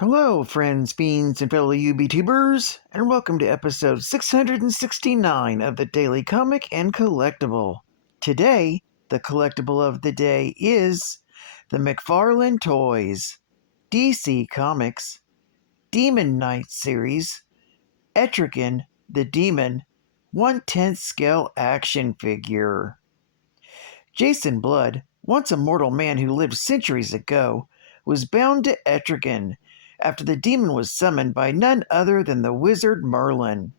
Hello, friends, fiends, and fellow UBTubers, and welcome to episode 669 of the Daily Comic and Collectible. Today, the collectible of the day is the Mcfarlane Toys, DC Comics, Demon Knight series, ETRIGAN the Demon, 1/10 scale action figure. Jason Blood, once a mortal man who lived centuries ago, was bound to ETRIGAN after the demon was summoned by none other than the wizard Merlin.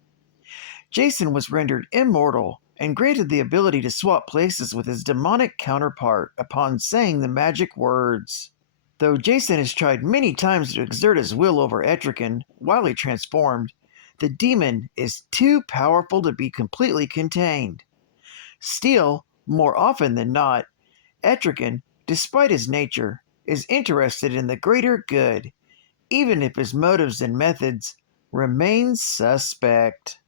Jason was rendered immortal and granted the ability to swap places with his demonic counterpart upon saying the magic words. Though Jason has tried many times to exert his will over ETRIGAN while he transformed, the demon is too powerful to be completely contained. Still, more often than not, ETRIGAN, despite his nature, is interested in the greater good, even if his motives and methods remain suspect.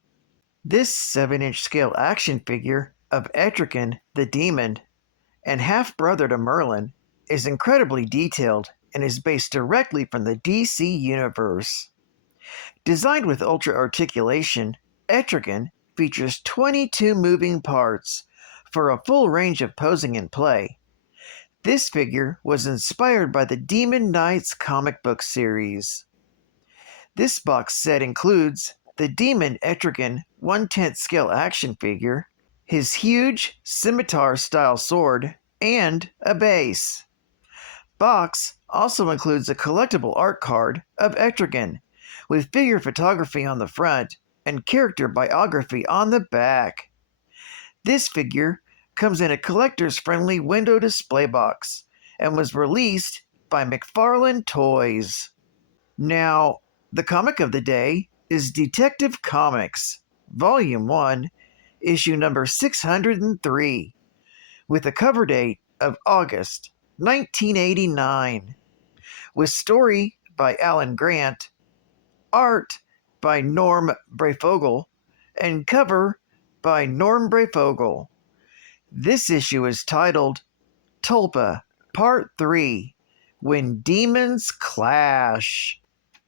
This 7-inch scale action figure of ETRIGAN the Demon, and half-brother to Merlin, is incredibly detailed and is based directly from the DC universe. Designed with ultra articulation, ETRIGAN features 22 moving parts for a full range of posing and play. This figure was inspired by the Demon Knights comic book series. This box set includes the Demon ETRIGAN 1/10 scale action figure, his huge scimitar-style sword, and a base. Box also includes a collectible art card of ETRIGAN, with figure photography on the front and character biography on the back. This figure comes in a collector's-friendly window display box and was released by Mcfarlane Toys. Now, the comic of the day is Detective Comics, Volume 1, issue number 603, with a cover date of August 1989, with story by Alan Grant, art by Norm Breyfogle, and cover by Norm Breyfogle. This issue is titled Tulpa, Part 3, When Demons Clash.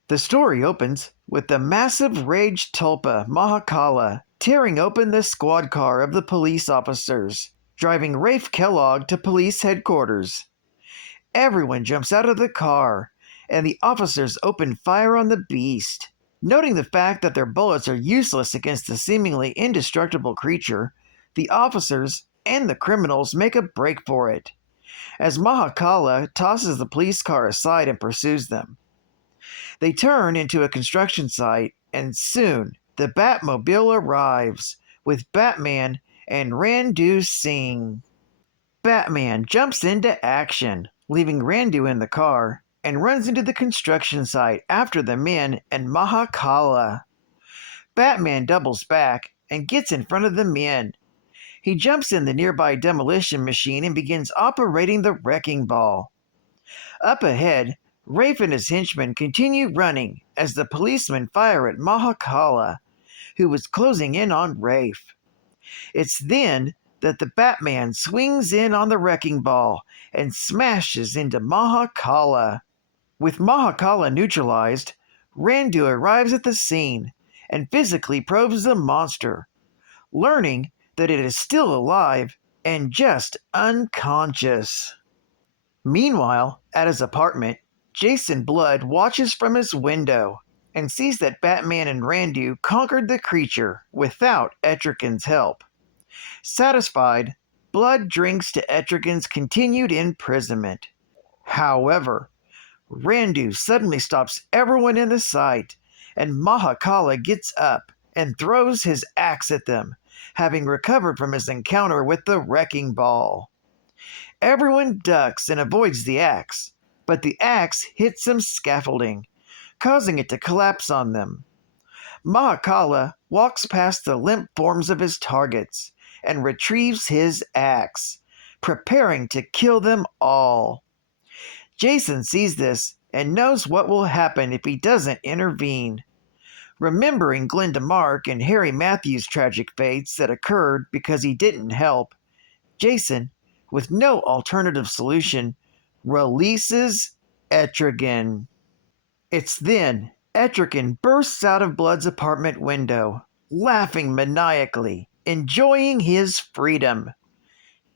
The story opens with the massive raged Tulpa Mahakala tearing open the squad car of the police officers, driving Rafe Kellogg to police headquarters. Everyone jumps out of the car, and the officers open fire on the beast. Noting the fact that their bullets are useless against the seemingly indestructible creature, the officers and the criminals make a break for it, as Mahakala tosses the police car aside and pursues them. They turn into a construction site, and soon the Batmobile arrives, with Batman and Randu Singh. Batman jumps into action, leaving Randu in the car, and runs into the construction site after the men and Mahakala. Batman doubles back and gets in front of the men. He jumps in the nearby demolition machine and begins operating the wrecking ball. Up ahead, Rafe and his henchmen continue running as the policemen fire at Mahakala, who was closing in on Rafe. It's then that the Batman swings in on the wrecking ball and smashes into Mahakala. With Mahakala neutralized, Randu arrives at the scene and physically probes the monster, learning that it is still alive and just unconscious. Meanwhile, at his apartment, Jason Blood watches from his window and sees that Batman and Randu conquered the creature without ETRIGAN's help. Satisfied, Blood drinks to ETRIGAN's continued imprisonment. However, Randu suddenly stops everyone in the sight, and Mahakala gets up and throws his axe at them, having recovered from his encounter with the wrecking ball. Everyone ducks and avoids the axe, but the axe hits some scaffolding, causing it to collapse on them. Mahakala walks past the limp forms of his targets and retrieves his axe, preparing to kill them all. Jason sees this and knows what will happen if he doesn't intervene. Remembering Glenda Mark and Harry Matthews' tragic fates that occurred because he didn't help, Jason, with no alternative solution, releases ETRIGAN. It's then Etrigan bursts out of Blood's apartment window, laughing maniacally, enjoying his freedom.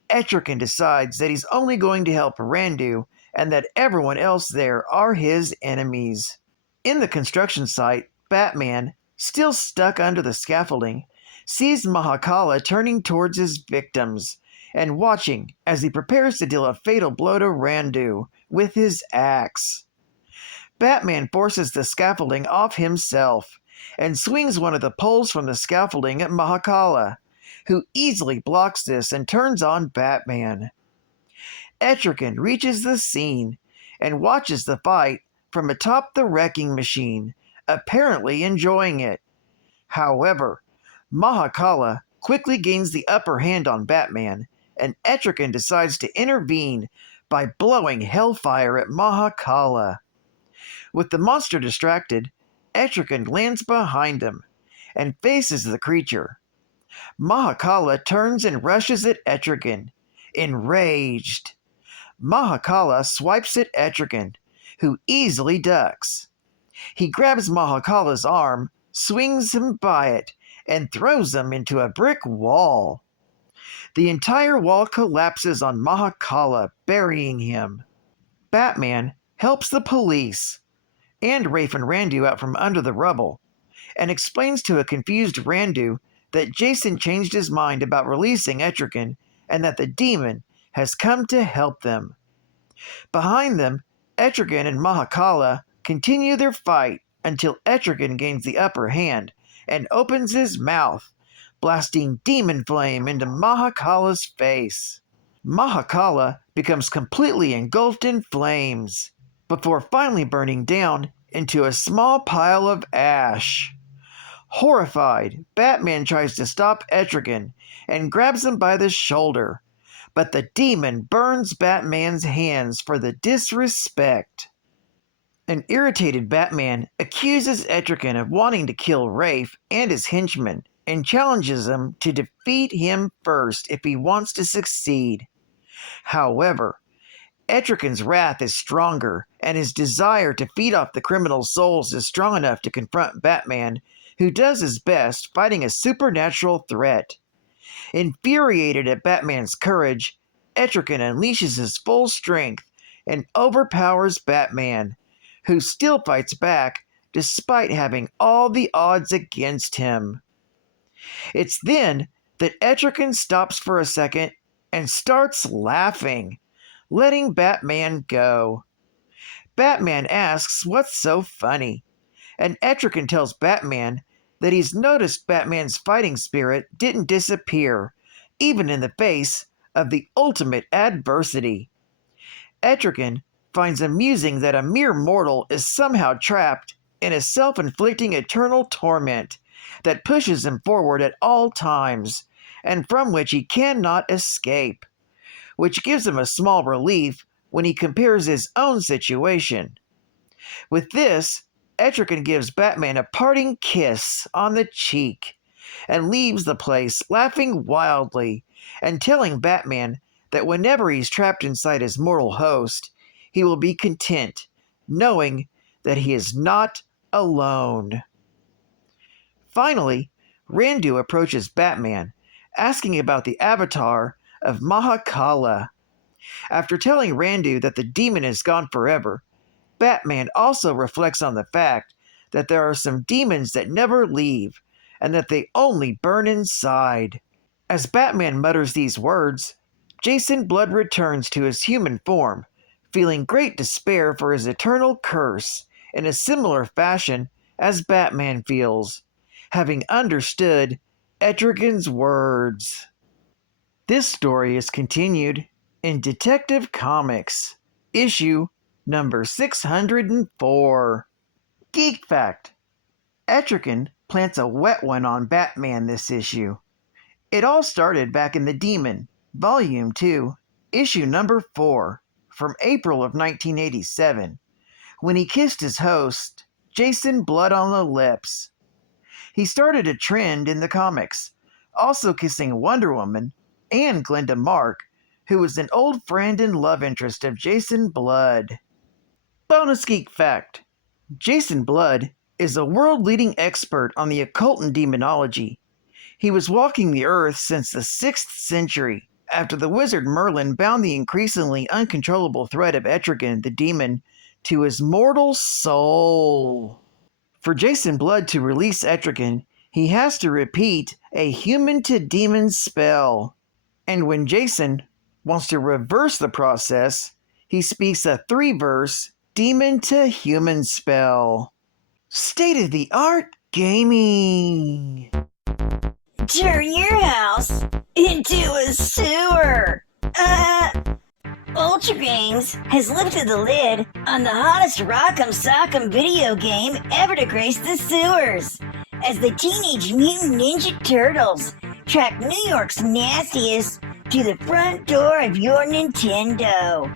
Etrigan decides that he's only going to help Randu and that everyone else there are his enemies. In the construction site, Batman, still stuck under the scaffolding, sees Mahakala turning towards his victims and watching as he prepares to deal a fatal blow to Randu with his axe. Batman forces the scaffolding off himself and swings one of the poles from the scaffolding at Mahakala, who easily blocks this and turns on Batman. Etrigan reaches the scene and watches the fight from atop the wrecking machine, apparently enjoying it. However, Mahakala quickly gains the upper hand on Batman, and Etrigan decides to intervene by blowing hellfire at Mahakala. With the monster distracted, Etrigan lands behind him and faces the creature. Mahakala turns and rushes at Etrigan, enraged. Mahakala swipes at Etrigan, who easily ducks. He grabs Mahakala's arm, swings him by it, and throws him into a brick wall. The entire wall collapses on Mahakala, burying him. Batman helps the police and Rafe and Randu out from under the rubble, and explains to a confused Randu that Jason changed his mind about releasing Etrigan and that the demon has come to help them. Behind them, Etrigan and Mahakala continue their fight until Etrigan gains the upper hand and opens his mouth, blasting demon flame into Mahakala's face. Mahakala becomes completely engulfed in flames, before finally burning down into a small pile of ash. Horrified, Batman tries to stop Etrigan and grabs him by the shoulder, but the demon burns Batman's hands for the disrespect. An irritated Batman accuses Etrigan of wanting to kill Rafe and his henchmen and challenges him to defeat him first if he wants to succeed. However, Etrigan's wrath is stronger, and his desire to feed off the criminals' souls is strong enough to confront Batman, who does his best fighting a supernatural threat. Infuriated at Batman's courage, Etrigan unleashes his full strength and overpowers Batman, who still fights back despite having all the odds against him. It's then that Etrigan stops for a second and starts laughing, letting Batman go. Batman asks what's so funny, and Etrigan tells Batman that he's noticed Batman's fighting spirit didn't disappear, even in the face of the ultimate adversity. Etrigan finds amusing that a mere mortal is somehow trapped in a self-inflicting eternal torment that pushes him forward at all times, and from which he cannot escape, which gives him a small relief when he compares his own situation. With this, Etrigan gives Batman a parting kiss on the cheek and leaves the place laughing wildly and telling Batman that whenever he's trapped inside his mortal host, he will be content, knowing that he is not alone. Finally, Randu approaches Batman, asking about the avatar of Mahakala. After telling Randu that the demon is gone forever, Batman also reflects on the fact that there are some demons that never leave, and that they only burn inside. As Batman mutters these words, Jason Blood returns to his human form, feeling great despair for his eternal curse in a similar fashion as Batman feels, having understood Etrigan's words. This story is continued in Detective Comics, issue number 604. Geek Fact: Etrigan plants a wet one on Batman this issue. It all started back in The Demon, Volume 2, issue number 4, from April of 1987, when he kissed his host, Jason Blood, on the lips. He started a trend in the comics, also kissing Wonder Woman and Glenda Mark, who was an old friend and love interest of Jason Blood. Bonus Geek Fact: Jason Blood is a world-leading expert on the occult and demonology. He was walking the earth since the 6th century, after the wizard Merlin bound the increasingly uncontrollable threat of ETRIGAN, the demon, to his mortal soul. For Jason Blood to release ETRIGAN, he has to repeat a human-to-demon spell. And when Jason wants to reverse the process, he speaks a 3-verse demon-to-human spell. State-of-the-art gaming! Turn your house into a sewer! Ultra Games has lifted the lid on the hottest rock'em sock'em video game ever to grace the sewers, as the Teenage Mutant Ninja Turtles track New York's nastiest to the front door of your Nintendo.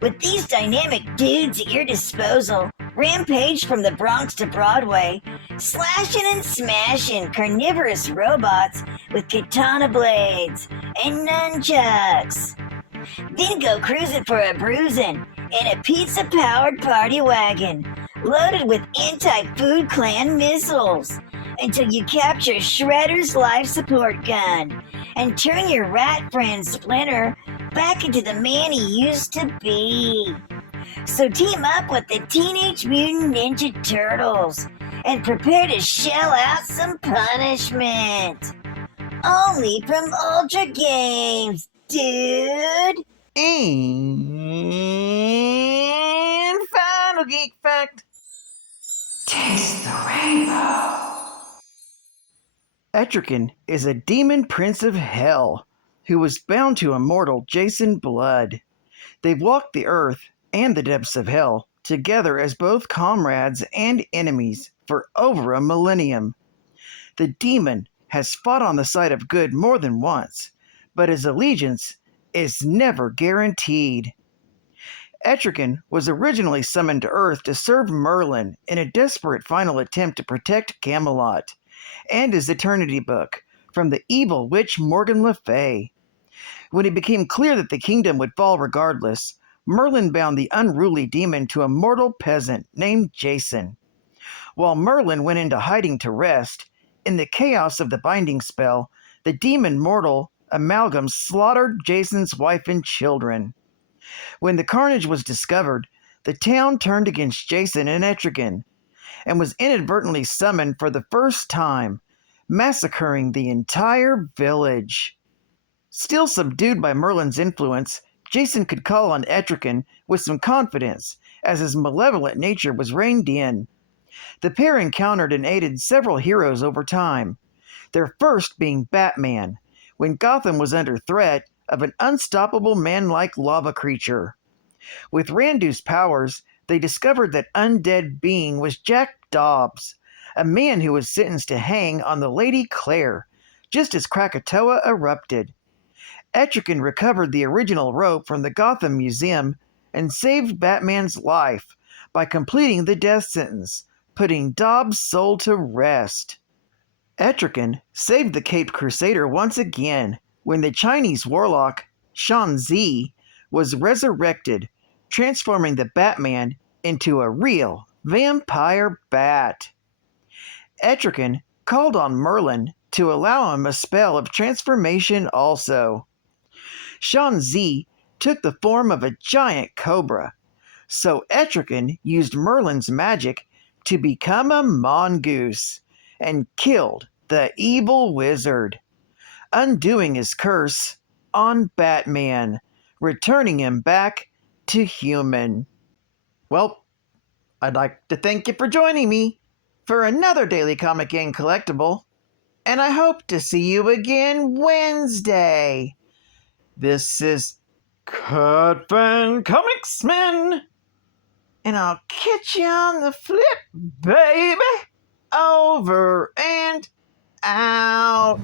With these dynamic dudes at your disposal, rampage from the Bronx to Broadway, slashing and smashing carnivorous robots with katana blades and nunchucks. Then go cruising for a bruising in a pizza-powered party wagon loaded with anti-Food Clan missiles until you capture Shredder's life support gun and turn your rat friend Splinter back into the man he used to be. So team up with the Teenage Mutant Ninja Turtles and prepare to shell out some punishment. Only from Ultra Games, dude! And final geek fact. Taste the rainbow. ETRIGAN is a demon prince of hell who was bound to immortal Jason Blood. They've walked the earth and the depths of hell together as both comrades and enemies for over a millennium. The demon has fought on the side of good more than once, but his allegiance is never guaranteed. ETRIGAN was originally summoned to Earth to serve Merlin in a desperate final attempt to protect Camelot and his Eternity Book from the evil witch Morgan Le Fay. When it became clear that the kingdom would fall regardless, Merlin bound the unruly demon to a mortal peasant named Jason. While Merlin went into hiding to rest, in the chaos of the binding spell, the demon mortal Amalgam slaughtered Jason's wife and children. When the carnage was discovered, the town turned against Jason and ETRIGAN, and was inadvertently summoned for the first time, massacring the entire village. Still subdued by Merlin's influence, Jason could call on ETRIGAN with some confidence, as his malevolent nature was reined in. The pair encountered and aided several heroes over time, their first being Batman, when Gotham was under threat of an unstoppable man-like lava creature. With Randu's powers, they discovered that undead being was Jack Dobbs, a man who was sentenced to hang on the Lady Claire, just as Krakatoa erupted. ETRIGAN recovered the original rope from the Gotham Museum and saved Batman's life by completing the death sentence, putting Dobbs' soul to rest. ETRIGAN saved the Caped Crusader once again when the Chinese warlock Shan Zi was resurrected, transforming the Batman into a real vampire bat. ETRIGAN called on Merlin to allow him a spell of transformation also. Shan Zi took the form of a giant cobra, so ETRIGAN used Merlin's magic to become a mongoose and killed the evil wizard, undoing his curse on Batman, returning him back to human. Well, I'd like to thank you for joining me for another Daily Comic and Collectible, and I hope to see you again Wednesday. This is Cut Fan Comics Man, and I'll catch you on the flip, baby. Over and out.